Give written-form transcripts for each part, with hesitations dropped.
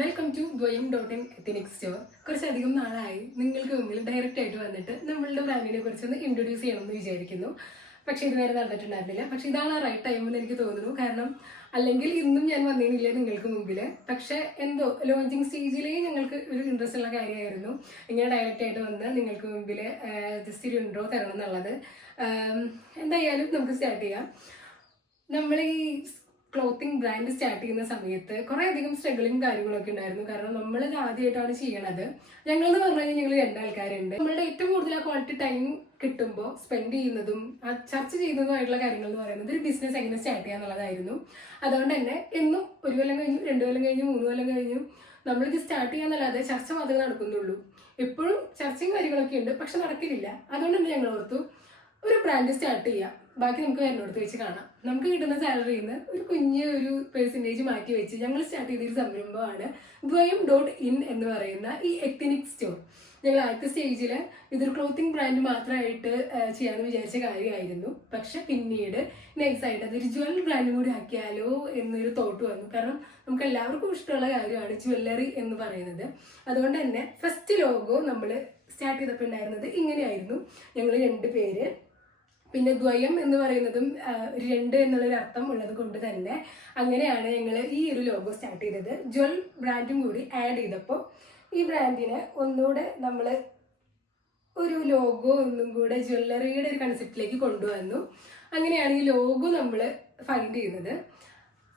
Welcome to ദ്വയം.in ethnic store. കുറച്ചധികം നാളായി നിങ്ങൾക്ക് മുമ്പിൽ ഡയറക്റ്റ് ആയിട്ട് വന്നിട്ട് നമ്മളുടെ ബ്രാൻഡിനെ കുറിച്ചൊന്ന് ഇൻട്രൊഡ്യൂസ് ചെയ്യണമെന്ന് വിചാരിക്കുന്നു. പക്ഷേ ഇതുവരെ നടന്നിട്ടുണ്ടായിരുന്നില്ല. പക്ഷെ ഇതാണ് റൈറ്റ് ടൈം എന്ന് എനിക്ക് തോന്നുന്നു. കാരണം അല്ലെങ്കിൽ ഇന്നും ഞാൻ വന്നിരുന്നില്ല നിങ്ങൾക്ക് മുമ്പിൽ. പക്ഷെ എന്തോ ലോഞ്ചിങ് സ്റ്റേജിലേ ഞങ്ങൾക്ക് ഒരു ഇൻട്രസ്റ്റ് ഉള്ള കാര്യമായിരുന്നു ഇങ്ങനെ ഡയറക്റ്റ് ആയിട്ട് വന്ന് നിങ്ങൾക്ക് മുമ്പിൽ ജസ്റ്റ് ഒരു ഇൻട്രോ തരണം എന്നുള്ളത്. എന്തായാലും നമുക്ക് സ്റ്റാർട്ട് ചെയ്യാം. നമ്മൾ ഈ ക്ലോത്തിങ് ബ്രാൻഡ് സ്റ്റാർട്ട് ചെയ്യുന്ന സമയത്ത് കുറേ അധികം സ്ട്രഗിളും കാര്യങ്ങളൊക്കെ ഉണ്ടായിരുന്നു. കാരണം നമ്മളിത് ആദ്യമായിട്ടാണ് ചെയ്യണത്. ഞങ്ങളെന്ന് പറഞ്ഞു കഴിഞ്ഞാൽ ഞങ്ങൾ രണ്ടാൾക്കാരുണ്ട്. നമ്മളുടെ ഏറ്റവും കൂടുതൽ ആ ക്വാളിറ്റി ടൈം കിട്ടുമ്പോൾ സ്പെൻഡ് ചെയ്യുന്നതും ചർച്ച ചെയ്യുന്നതുമായിട്ടുള്ള കാര്യങ്ങൾ എന്ന് പറയുന്നത് ഒരു ബിസിനസ് എങ്ങനെ സ്റ്റാർട്ട് ചെയ്യുക എന്നുള്ളതായിരുന്നു. അതുകൊണ്ട് തന്നെ എന്നും 1 കൊല്ലം കഴിഞ്ഞു, 2 കൊല്ലം കഴിഞ്ഞു, 3 കൊല്ലം കഴിഞ്ഞു നമ്മളിത് സ്റ്റാർട്ട് ചെയ്യാന്നല്ലാതെ ചർച്ച മാത്രമേ നടക്കുന്നുള്ളൂ. എപ്പോഴും ചർച്ചയും കാര്യങ്ങളൊക്കെ ഉണ്ട്, പക്ഷെ നടക്കില്ല. അതുകൊണ്ട് തന്നെ ഞങ്ങൾ ഓർത്തു ഒരു ബ്രാൻഡ് സ്റ്റാർട്ട് ചെയ്യാം, ബാക്കി നമുക്ക് വരുന്നോടത്ത് വെച്ച് കാണാം. നമുക്ക് കിട്ടുന്ന സാലറിയിൽ നിന്ന് ഒരു പെർസെൻറ്റേജ് മാറ്റി വെച്ച് ഞങ്ങൾ സ്റ്റാർട്ട് ചെയ്തൊരു സംരംഭമാണ് ദ്വയം.in എന്ന് പറയുന്ന ഈ എത്തനിക് സ്റ്റോർ. ഞങ്ങൾ ആദ്യത്തെ സ്റ്റേജിൽ ഇതൊരു ക്ലോത്തിങ് ബ്രാൻഡ് മാത്രമായിട്ട് ചെയ്യാമെന്ന് വിചാരിച്ച കാര്യമായിരുന്നു. പക്ഷെ പിന്നീട് നൈസായിട്ട് അതൊരു ജ്വൽ ബ്രാൻഡും കൂടി ആക്കിയാലോ എന്നൊരു തോട്ട് വന്നു. കാരണം നമുക്ക് എല്ലാവർക്കും ഇഷ്ടമുള്ള കാര്യമാണ് ജ്വല്ലറി എന്ന് പറയുന്നത്. അതുകൊണ്ട് തന്നെ ഫസ്റ്റ് ലോഗോ നമ്മൾ സ്റ്റാർട്ട് ചെയ്തപ്പോൾ ഉണ്ടായിരുന്നത് ഇങ്ങനെയായിരുന്നു. ഞങ്ങൾ 2 പേര്, പിന്നെ ദ്വയം എന്ന് പറയുന്നതും 2 എന്നുള്ളൊരു അർത്ഥം ഉള്ളത് കൊണ്ട് തന്നെ അങ്ങനെയാണ് ഞങ്ങൾ ഈ ഒരു ലോഗോ സ്റ്റാർട്ട് ചെയ്തത്. ജ്വൽ ബ്രാൻഡും കൂടി ആഡ് ചെയ്തപ്പോൾ ഈ ബ്രാൻഡിനെ ഒന്നുകൂടെ നമ്മൾ ഒരു ലോഗോ ഒന്നും കൂടെ ജ്വല്ലറിയുടെ ഒരു കൺസെപ്റ്റിലേക്ക് കൊണ്ടുവന്നു. അങ്ങനെയാണ് ഈ ലോഗോ നമ്മൾ ഫൈൻഡ് ചെയ്യുന്നത്.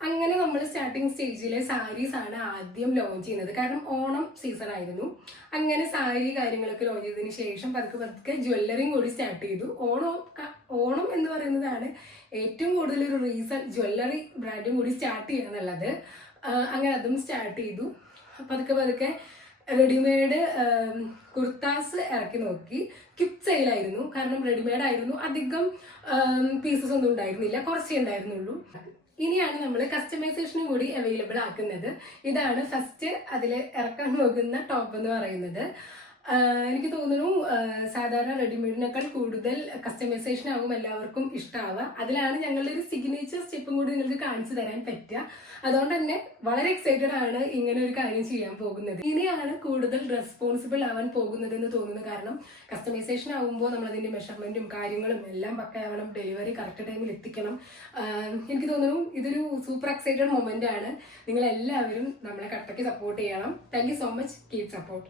അങ്ങനെ നമ്മൾ സ്റ്റാർട്ടിങ് സ്റ്റേജിലെ സാരീസ് ആണ് ആദ്യം ലോഞ്ച് ചെയ്യുന്നത്. കാരണം ഓണം സീസൺ ആയിരുന്നു. അങ്ങനെ സാരി കാര്യങ്ങളൊക്കെ ലോഞ്ച് ചെയ്തതിന് ശേഷം പതുക്കെ ജ്വല്ലറിയും കൂടി സ്റ്റാർട്ട് ചെയ്തു. ഓണം എന്ന് പറയുന്നതാണ് ഏറ്റവും കൂടുതൽ ഒരു റീസൺ ജ്വല്ലറി ബ്രാൻഡും കൂടി സ്റ്റാർട്ട് ചെയ്യുക എന്നുള്ളത്. അങ്ങനെ അതും സ്റ്റാർട്ട് ചെയ്തു. പതുക്കെ റെഡിമെയ്ഡ് കുർത്താസ് ഇറക്കി നോക്കി. ക്വിക്ക് സെയിലായിരുന്നു. കാരണം റെഡിമെയ്ഡ് ആയിരുന്നു, അധികം പീസസ് ഒന്നും ഉണ്ടായിരുന്നില്ല, കുറച്ചേ ഉണ്ടായിരുന്നുള്ളൂ. ഇനിയാണ് നമ്മൾ കസ്റ്റമൈസേഷനും കൂടി അവൈലബിൾ ആക്കുന്നത്. ഇതാണ് ഫസ്റ്റ് അതിൽ ഇറക്കാൻ പോകുന്ന ടോപ്പ് എന്ന് പറയുന്നത്. എനിക്ക് തോന്നുന്നു സാധാരണ റെഡിമെയ്ഡിനേക്കാൾ കൂടുതൽ കസ്റ്റമൈസേഷൻ ആകും എല്ലാവർക്കും ഇഷ്ടമാവുക. അതിലാണ് ഞങ്ങളുടെ ഒരു സിഗ്നേച്ചർ സ്റ്റെപ്പും കൂടി നിങ്ങൾക്ക് കാണിച്ചു തരാൻ പറ്റുക. അതുകൊണ്ട് തന്നെ വളരെ എക്സൈറ്റഡ് ആണ് ഇങ്ങനെ ഒരു കാര്യം ചെയ്യാൻ പോകുന്നത്. ഇനിയാണ് കൂടുതൽ റെസ്പോൺസിബിൾ ആവാൻ പോകുന്നത് എന്ന് തോന്നുന്നു. കാരണം കസ്റ്റമൈസേഷൻ ആകുമ്പോൾ നമ്മൾ അതിന്റെ മെഷർമെന്റും കാര്യങ്ങളും എല്ലാം പക്കയാവണം, ഡെലിവറി കറക്റ്റ് ടൈമിൽ എത്തിക്കണം. എനിക്ക് തോന്നുന്നു ഇതൊരു സൂപ്പർ എക്സൈറ്റഡ് മൊമെന്റ് ആണ്. നിങ്ങൾ എല്ലാവരും നമ്മളെ കട്ടയ്ക്ക് സപ്പോർട്ട് ചെയ്യണം. Thank you so much. Keep support.